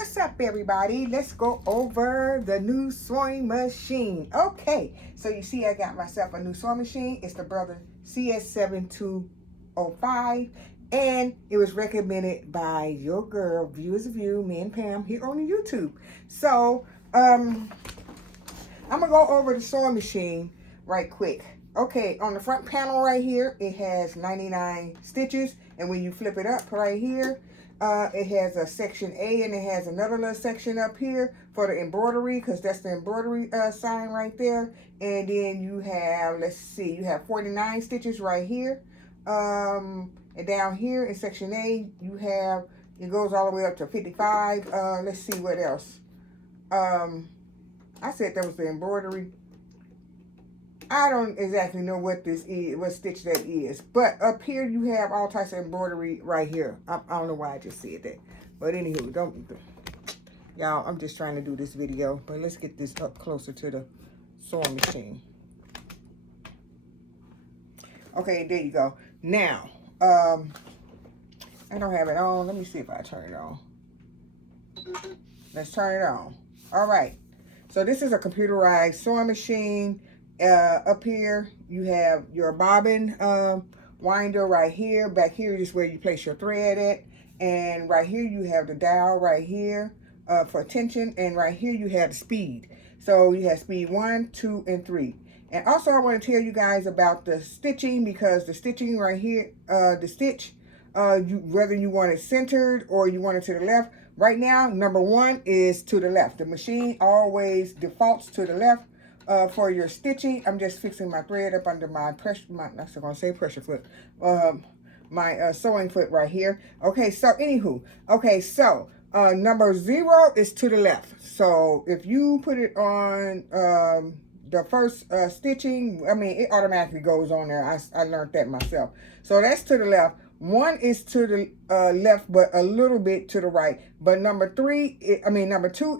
What's up, everybody? Let's go over the new sewing machine. Okay, so you see I got myself a new sewing machine. It's the brother CS7205, and it was recommended by your girl, Viewers of You, me and Pam, here on the YouTube. So, I'm gonna go over the sewing machine right quick. Okay, on the front panel right here, it has 99 stitches, and when you flip it up right here, it has a section A, and it has another little section up here for the embroidery, because that's the embroidery sign right there. And then you have, let's see, you have 49 stitches right here. And down here in section A, you have, it goes all the way up to 55. Let's see what else. I said that was the embroidery. I don't exactly know what this is, what stitch that is. But up here, you have all types of embroidery right here. I don't know why I just said that. But anywho, y'all, I'm just trying to do this video. But let's get this up closer to the sewing machine. Okay, there you go. Now, I don't have it on. Let me see if I turn it on. Let's turn it on. All right. So this is a computerized sewing machine. Up here, you have your bobbin winder right here. Back here is where you place your thread at. And right here, you have the dial right here for tension. And right here, you have the speed. So you have speed 1, 2, and 3. And also, I want to tell you guys about the stitching, because the stitching right here, the stitch, whether you want it centered or you want it to the left. Right now, number 1 is to the left. The machine always defaults to the left. For your stitching, I'm just fixing my thread up under my pressure, I'm not going to say pressure foot, my sewing foot right here. Okay, so anywho, okay, so number 0 is to the left. So if you put it on the first stitching, I mean, it automatically goes on there. I learned that myself. So that's to the left. 1 is to the left, but a little bit to the right. But number 2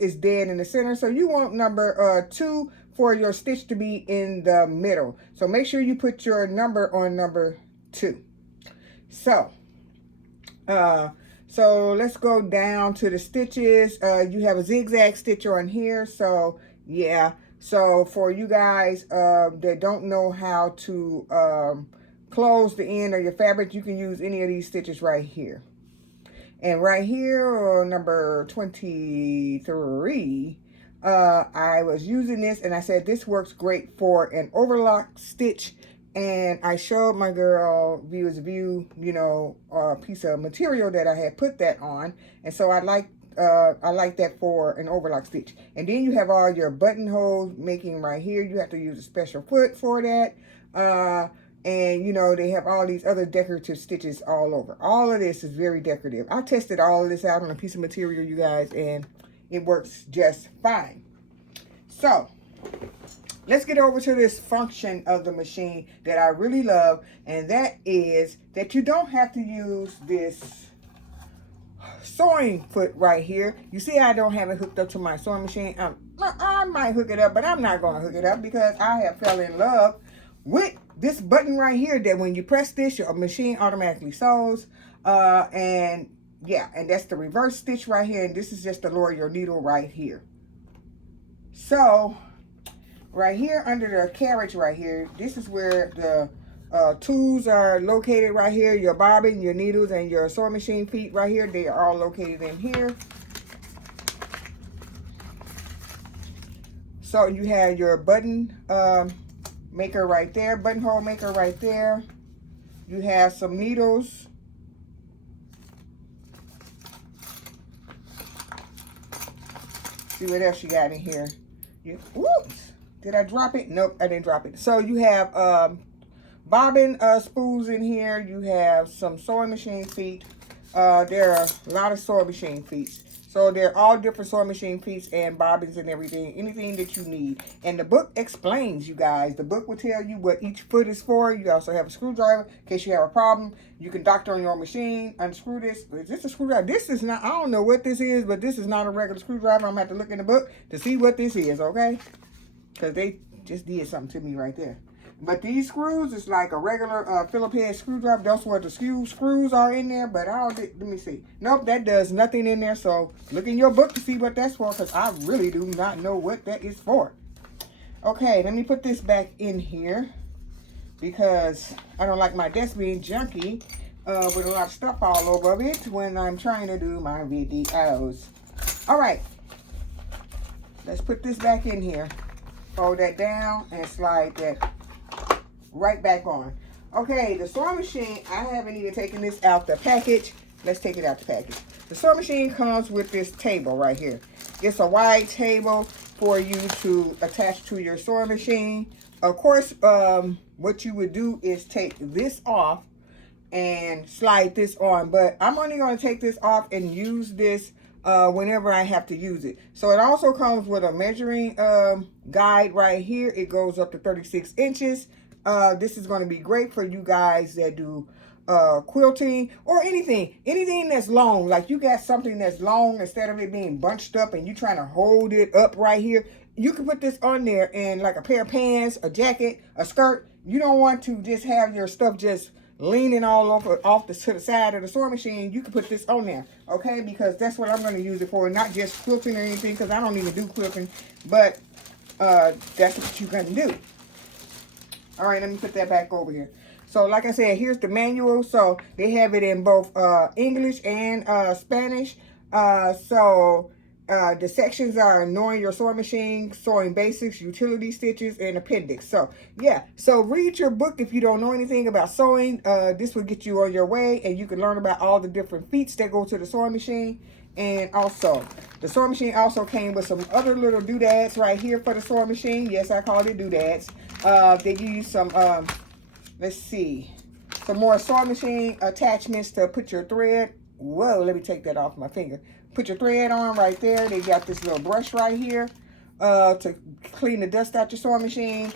is dead in the center. So you want number 2 for your stitch to be in the middle. So make sure you put your number on number 2. So let's go down to the stitches. You have a zigzag stitch on here. So yeah. So for you guys that don't know how to close the end of your fabric, you can use any of these stitches right here. And right here, number 23, I was using this, and I said this works great for an overlock stitch. And I showed my girl, Viewers of You, you know, a piece of material that I had put that on. And so I like that for an overlock stitch. And then you have all your buttonhole making right here. You have to use a special foot for that. And, you know, they have all these other decorative stitches all over. All of this is very decorative. I tested all of this out on a piece of material, you guys, and it works just fine. So, let's get over to this function of the machine that I really love, and that is that you don't have to use this sewing foot right here. You see I don't have it hooked up to my sewing machine. I might hook it up, but I'm not going to hook it up because I have fell in love with this button right here that when you press this, your machine automatically sews. And yeah, and that's the reverse stitch right here. And this is just to lower your needle right here. So right here under the carriage right here, this is where the tools are located right here. Your bobbin, your needles, and your sewing machine feet right here. They are all located in here. So you have your button maker right there, buttonhole maker right there. You have some needles. See what else you got in here. Whoops! Did I drop it? Nope, I didn't drop it. So you have bobbin spools in here. You have some sewing machine feet. There are a lot of sewing machine feet. So they're all different sewing machine feet and bobbins and everything, anything that you need. And the book explains, you guys. The book will tell you what each foot is for. You also have a screwdriver in case you have a problem. You can doctor on your machine, unscrew this. Is this a screwdriver? This is not, I don't know what this is, but this is not a regular screwdriver. I'm going to have to look in the book to see what this is, okay? Because they just did something to me right there. But these screws is like a regular Phillips head screwdriver. That's where the screws are in there. But let me see. Nope, that does nothing in there. So look in your book to see what that's for, because I really do not know what that is for. Okay, let me put this back in here because I don't like my desk being junky with a lot of stuff all over it when I'm trying to do my videos. All right, let's put this back in here. Fold that down and slide that right back on. Okay, the sewing machine, I haven't even taken this out the package. Let's take it out the package. The sewing machine comes with this table right here. It's a wide table for you to attach to your sewing machine. Of course, what you would do is take this off and slide this on, but I'm only going to take this off and use this whenever I have to use it. So it also comes with a measuring guide right here. It goes up to 36 inches. This is going to be great for you guys that do quilting or anything that's long. Like you got something that's long, instead of it being bunched up and you trying to hold it up right here, you can put this on there, and like a pair of pants, a jacket, a skirt. You don't want to just have your stuff just leaning all over to the side of the sewing machine. You can put this on there, okay? Because that's what I'm going to use it for, not just quilting or anything, because I don't even do quilting, but that's what you're going to do. All right, let me put that back over here. So like I said, here's the manual. So they have it in both English and Spanish. The sections are knowing your sewing machine, sewing basics, utility stitches, and appendix. So yeah, so read your book if you don't know anything about sewing. This will get you on your way, and you can learn about all the different feats that go to the sewing machine. And also, the sewing machine also came with some other little doodads right here for the sewing machine. Yes, I call it doodads. They give you some, let's see, some more sewing machine attachments to put your thread. Whoa, let me take that off my finger. Put your thread on right there. They got this little brush right here to clean the dust out your sewing machine.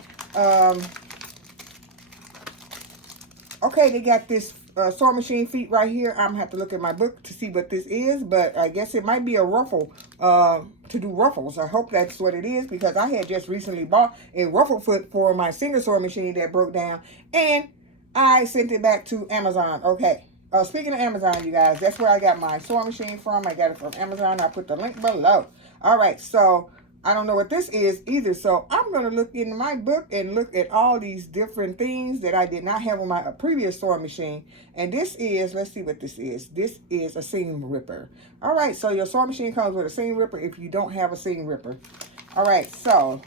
Okay, they got this sewing machine feet right here. I'm gonna have to look at my book to see what this is, but I guess it might be a ruffle to do ruffles. I hope that's what it is, because I had just recently bought a ruffle foot for my single sewing machine that broke down, and I sent it back to Amazon. Okay. Speaking of Amazon, you guys, that's where I got my sewing machine from. I got it from Amazon. I put the link below. All right, so I don't know what this is either. So I'm going to look into my book and look at all these different things that I did not have on my previous sewing machine. And this is, let's see what this is. This is a seam ripper. All right, so your sewing machine comes with a seam ripper if you don't have a seam ripper. All right, so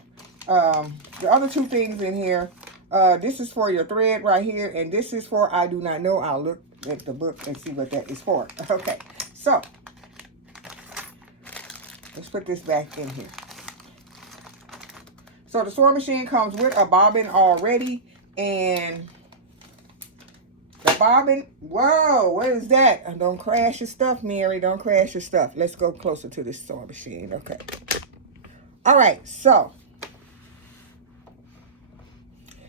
the other two things in here, this is for your thread right here, and this is for I do not know. I'll look at the book and see what that is for. Okay, so let's put this back in here. So the sewing machine comes with a bobbin already, and the bobbin, whoa, what is that? Don't crash your stuff, Mary. Don't crash your stuff. Let's go closer to this sewing machine. Okay. All right, so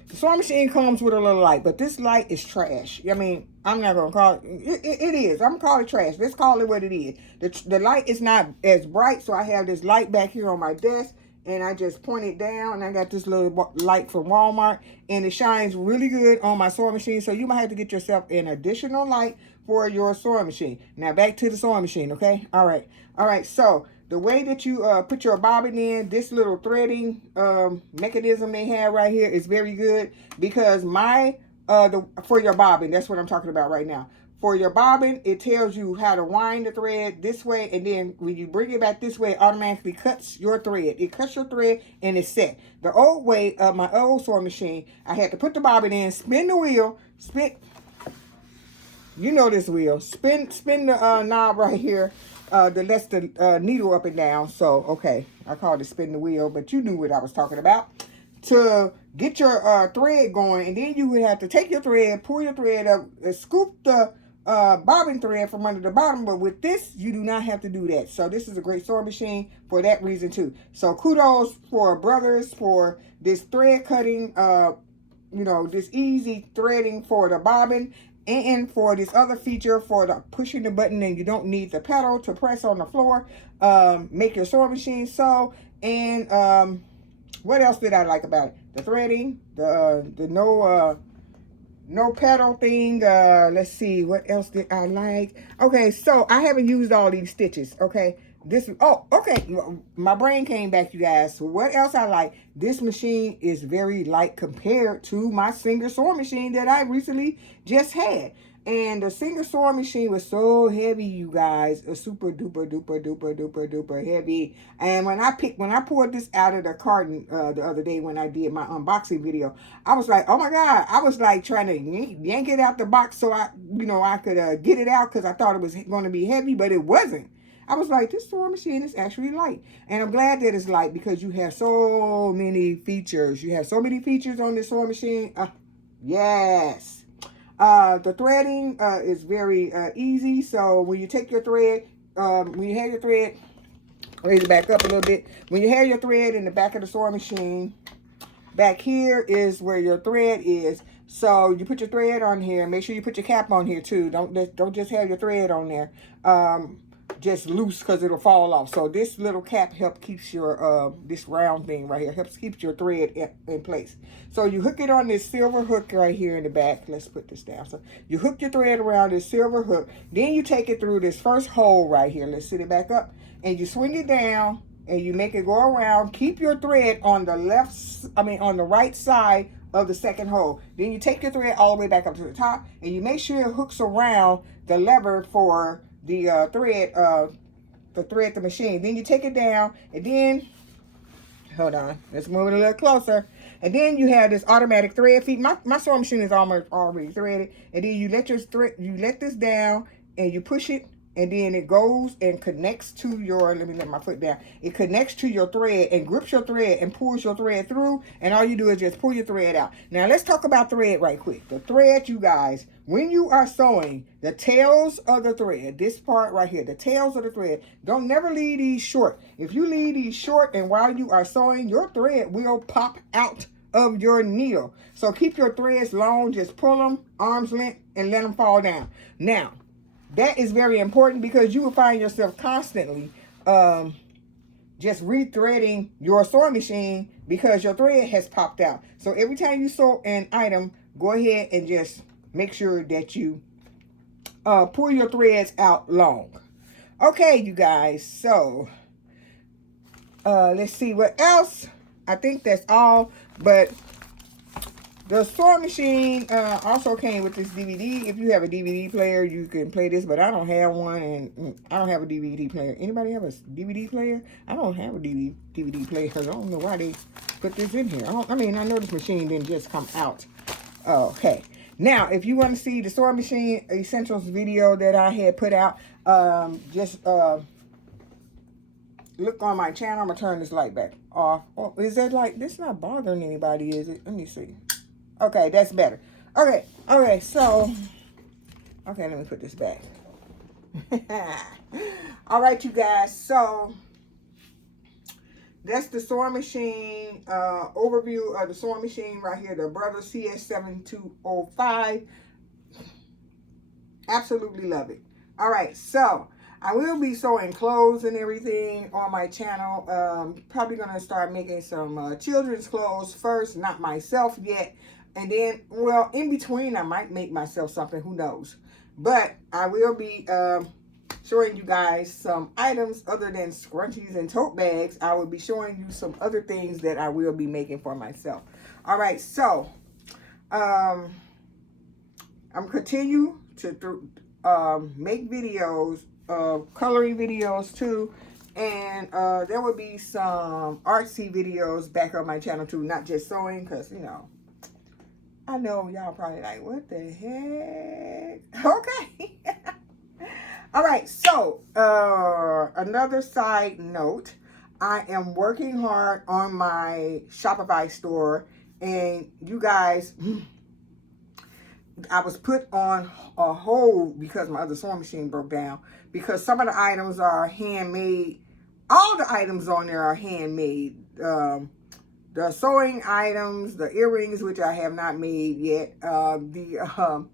the sewing machine comes with a little light, but this light is trash. I mean, I'm not going to call it, it is. I'm going to call it trash. Let's call it what it is. The light is not as bright, so I have this light back here on my desk, and I just point it down, and I got this little light from Walmart, and it shines really good on my sewing machine, so you might have to get yourself an additional light for your sewing machine. Now, back to the sewing machine, okay? All right, so the way that you put your bobbin in, this little threading mechanism they have right here is very good, because for your bobbin, that's what I'm talking about right now. For your bobbin, it tells you how to wind the thread this way, and then when you bring it back this way, it automatically cuts your thread. It cuts your thread, and it's set. The old way of my old sewing machine, I had to put the bobbin in, spin the wheel, you know this wheel, spin the knob right here, that lets the needle up and down. So, okay, I called it spin the wheel, but you knew what I was talking about. To get your thread going, and then you would have to take your thread, pull your thread up, scoop the bobbin thread from under the bottom. But with this, you do not have to do that. So this is a great sewing machine for that reason too. So kudos for brothers for this thread cutting, this easy threading for the bobbin. And for this other feature for the pushing the button, and you don't need the pedal to press on the floor, make your sewing machine sew. And what else did I like about it? the threading, the no pedal thing. Let's see, what else did I like? Okay, so I haven't used all these stitches. Okay, okay, my brain came back, you guys. So what else I like? This machine is very light compared to my Singer sewing machine that I recently just had. And the Singer sewing machine was so heavy, you guys. Super duper duper duper duper duper heavy. And when I poured this out of the carton the other day when I did my unboxing video, I was like, oh my God. I was like trying to yank it out the box so I could get it out, because I thought it was going to be heavy, but it wasn't. I was like, this sewing machine is actually light. And I'm glad that it's light, because you have so many features. You have so many features on this sewing machine. Yes. The threading is very easy. So when you take your thread, when you have your thread, raise it back up a little bit. When you have your thread in the back of the sewing machine, back here is where your thread is. So you put your thread on here. Make sure you put your cap on here too. Don't just have your thread on there just loose, because it'll fall off. So this little cap helps keeps your this round thing right here helps keep your thread in place. So you hook it on this silver hook right here in the back. Let's put this down. So you hook your thread around this silver hook. Then you take it through this first hole right here. Let's sit it back up, and you swing it down, and you make it go around. Keep your thread on the on the right side of the second hole. Then you take your thread all the way back up to the top, and you make sure it hooks around the lever for the thread the machine. Then you take it down, and then hold on, let's move it a little closer. And then you have this automatic thread feed. My sewing machine is almost already threaded. And then you let this down, and you push it, and then it goes and connects to your, let me let my foot down. It connects to your thread and grips your thread and pulls your thread through. And all you do is just pull your thread out. Now let's talk about thread right quick. The thread, you guys, when you are sewing, the tails of the thread, this part right here, the tails of the thread, don't never leave these short. If you leave these short, and while you are sewing, your thread will pop out of your needle. So keep your threads long, just pull them arm's length and let them fall down. Now, that is very important, because you will find yourself constantly just rethreading your sewing machine because your thread has popped out. So every time you sew an item, go ahead and just make sure that you pull your threads out long. Okay, you guys, so let's see what else. I think that's all, but the sewing machine also came with this DVD. If you have a DVD player, you can play this, but I don't have one, and I don't have a DVD player. Anybody have a DVD player? I don't have a DVD player. I don't know why they put this in here. I know this machine didn't just come out. Okay. Now, if you want to see the sewing machine essentials video that I had put out, just look on my channel. I'm going to turn this light back off. Oh, is that light? This not bothering anybody, is it? Let me see. Okay, that's better. Okay, so, okay, let me put this back. All right, you guys, so that's the sewing machine overview of the sewing machine right here, the Brother CS7205. Absolutely love it. All right, so I will be sewing clothes and everything on my channel. Probably going to start making some children's clothes first, not myself yet. And then, well, in between, I might make myself something. Who knows? But I will be showing you guys some items other than scrunchies and tote bags. I will be showing you some other things that I will be making for myself. All right, so I'm continue to make videos, coloring videos too. And there will be some artsy videos back on my channel too, not just sewing, because, you know, I know y'all probably like, what the heck? Okay. All right, so another side note, I am working hard on my Shopify store, and you guys, I was put on a hold because my other sewing machine broke down, because some of the items are handmade. All the items on there are handmade. The sewing items, the earrings, which I have not made yet, the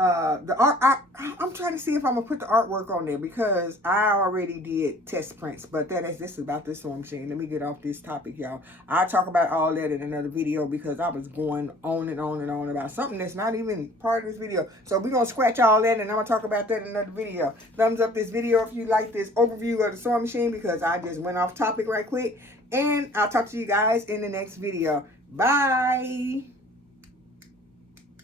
the art. I'm trying to see if I'm gonna put the artwork on there because I already did test prints. But this is about this sewing machine. Let me get off this topic, y'all. I'll talk about all that in another video because I was going on and on and on about something that's not even part of this video. So we're gonna scratch all that and I'm gonna talk about that in another video. Thumbs up this video if you like this overview of the sewing machine because I just went off topic right quick. And I'll talk to you guys in the next video. Bye.